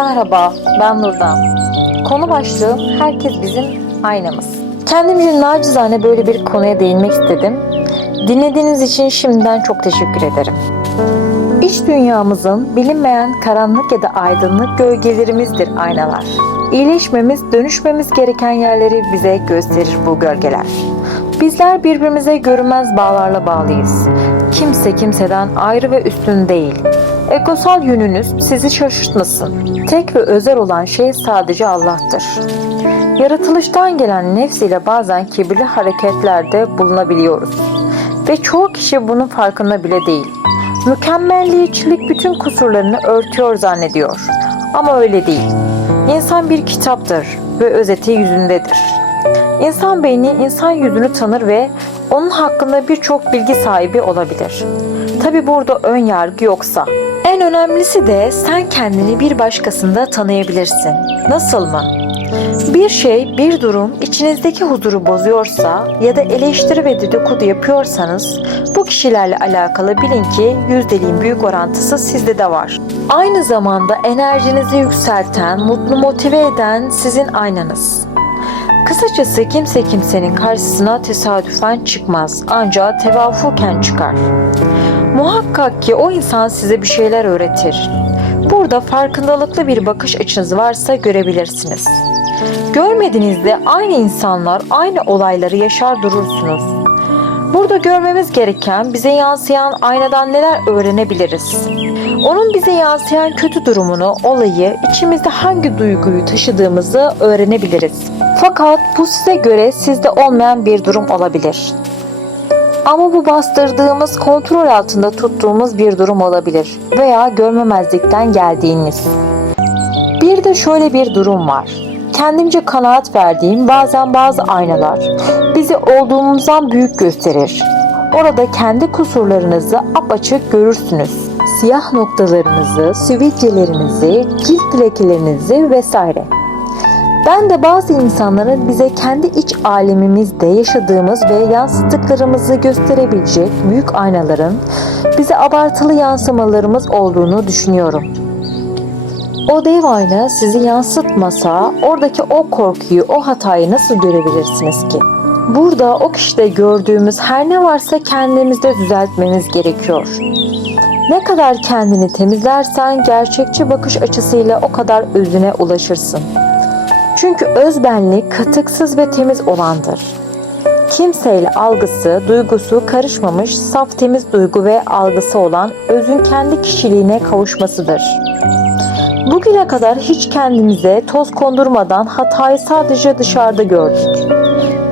Merhaba, ben Nurdan. Konu başlığı herkes bizim aynamız. Kendimce nacizane böyle bir konuya değinmek istedim. Dinlediğiniz için şimdiden çok teşekkür ederim. İç dünyamızın bilinmeyen karanlık ya da aydınlık gölgelerimizdir aynalar. İyileşmemiz, dönüşmemiz gereken yerleri bize gösterir bu gölgeler. Bizler birbirimize görünmez bağlarla bağlıyız. Kimse kimseden ayrı ve üstün değil. Egosal yönünüz sizi şaşırtmasın. Tek ve özel olan şey sadece Allah'tır. Yaratılıştan gelen nefs ile bazen kibirli hareketlerde bulunabiliyoruz. Ve çoğu kişi bunun farkında bile değil. Mükemmelliyetçilik bütün kusurlarını örtüyor zannediyor. Ama öyle değil. İnsan bir kitaptır ve özeti yüzündedir. İnsan beyni insan yüzünü tanır ve onun hakkında birçok bilgi sahibi olabilir. Tabi burada ön yargı yoksa. En önemlisi de sen kendini bir başkasında tanıyabilirsin. Nasıl mı? Bir şey, bir durum içinizdeki huzuru bozuyorsa ya da eleştiri ve dedikodu yapıyorsanız bu kişilerle alakalı bilin ki yüzdeliğin büyük orantısı sizde de var. Aynı zamanda enerjinizi yükselten, mutlu motive eden sizin aynanız. Kısacası kimse kimsenin karşısına tesadüfen çıkmaz ancak tevafuken çıkar. Muhakkak ki o insan size bir şeyler öğretir. Burada farkındalıklı bir bakış açınız varsa görebilirsiniz. Görmediğinizde aynı insanlar aynı olayları yaşar durursunuz. Burada görmemiz gereken bize yansıyan aynadan neler öğrenebiliriz. Onun bize yansıyan kötü durumunu, olayı, içimizde hangi duyguyu taşıdığımızı öğrenebiliriz. Fakat bu size göre sizde olmayan bir durum olabilir. Ama bu bastırdığımız, kontrol altında tuttuğumuz bir durum olabilir veya görmemezlikten geldiğiniz. Bir de şöyle bir durum var. Kendimce kanaat verdiğim bazen bazı aynalar bizi olduğumuzdan büyük gösterir. Orada kendi kusurlarınızı apaçık görürsünüz. Siyah noktalarınızı, sivilcelerinizi, cilt lekelerinizi vesaire. Ben de bazı insanların bize kendi iç alemimizde yaşadığımız ve yansıttıklarımızı gösterebilecek büyük aynaların bize abartılı yansımalarımız olduğunu düşünüyorum. O dev ayna sizi yansıtmasa oradaki o korkuyu, o hatayı nasıl görebilirsiniz ki? Burada o kişide gördüğümüz her ne varsa kendimizde düzeltmemiz gerekiyor. Ne kadar kendini temizlersen gerçekçi bakış açısıyla o kadar özüne ulaşırsın. Çünkü özbenlik katıksız ve temiz olandır. Kimseyle algısı, duygusu karışmamış, saf temiz duygu ve algısı olan özün kendi kişiliğine kavuşmasıdır. Bugüne kadar hiç kendimize toz kondurmadan hatayı sadece dışarıda gördük.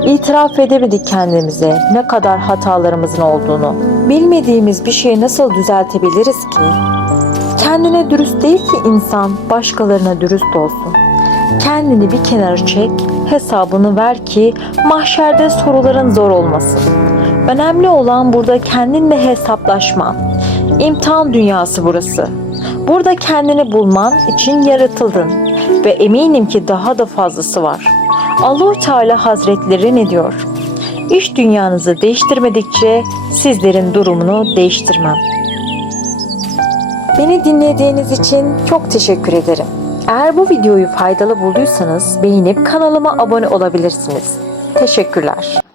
İtiraf edemedik kendimize ne kadar hatalarımızın olduğunu. Bilmediğimiz bir şeyi nasıl düzeltebiliriz ki? Kendine dürüst değil ki insan başkalarına dürüst olsun. Kendini bir kenara çek, hesabını ver ki mahşerde soruların zor olmasın. Önemli olan burada kendinle hesaplaşman. İmtihan dünyası burası. Burada kendini bulman için yaratıldın ve eminim ki daha da fazlası var. Allahu Teala Hazretleri ne diyor? İş dünyanızı değiştirmedikçe sizlerin durumunu değiştirmem. Beni dinlediğiniz için çok teşekkür ederim. Eğer bu videoyu faydalı bulduysanız beğenip kanalıma abone olabilirsiniz. Teşekkürler.